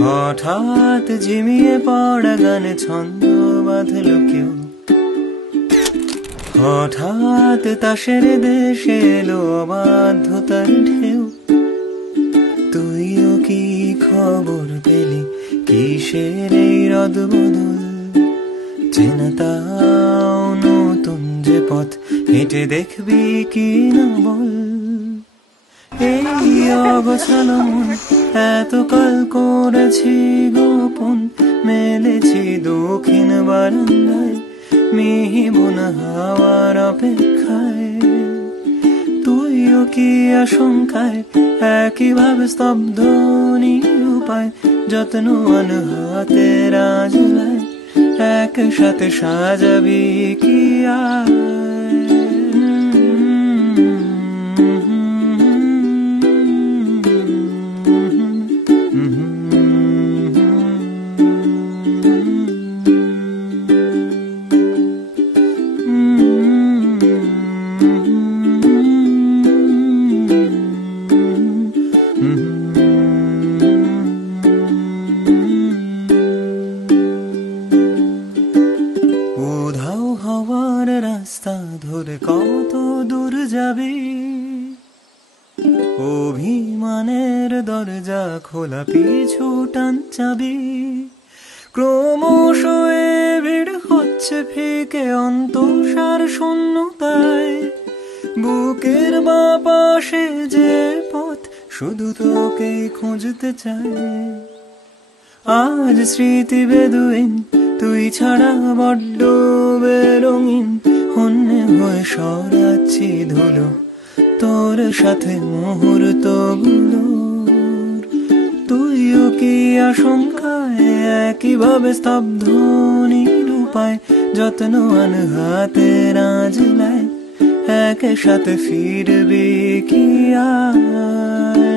হঠাৎ ঝিমিয়ে পড়া গানে ছন্দ বাঁধল কেউ, হঠাৎ তাসের দেশে এলো অবাধ্যতার ঢেউ। তুইও কি খবর পেলি কিসের এই রদবদল? চেনা তাও নতুন যে পথ হেঁটে দেখবি কি না বল। এই অগোছালো মন এতকাল করেছি গোপন, মেলেছি দক্ষিণ বারান্দায় মিহিবন হাওয়ার অপেক্ষায়। তুইও কি আশঙ্কায় একইভাবে স্তব্ধ নিরুপায়, যত্ন হাতের আজলায় একসাথে সাজাবি কি আয়? উধাও হওয়ার রাস্তা ধরে কত দূর যাবি? অভিমানের দরজা খোলা পিছু টান চাবি। ক্রমশ ভিড় হচ্ছে ফিকে অন্তঃসার শূন্যতায়। বুকের বাঁ পাশে যে পথ শুধু তোকেই খুঁজতে চায়। আজ স্মৃতি বেদুইন, তুই ছাড়া বড্ড বেরঙিন। অন্যে হয়ে সরাচ্ছি ধুলো তোর সাথে মুহূর্তগুলো। তুইও কি আশঙ্কায় একইভাবে স্তব্ধ নিরুপায়, যত্ন হাতের আজলায় একসাথে ফিরবি কি আয়?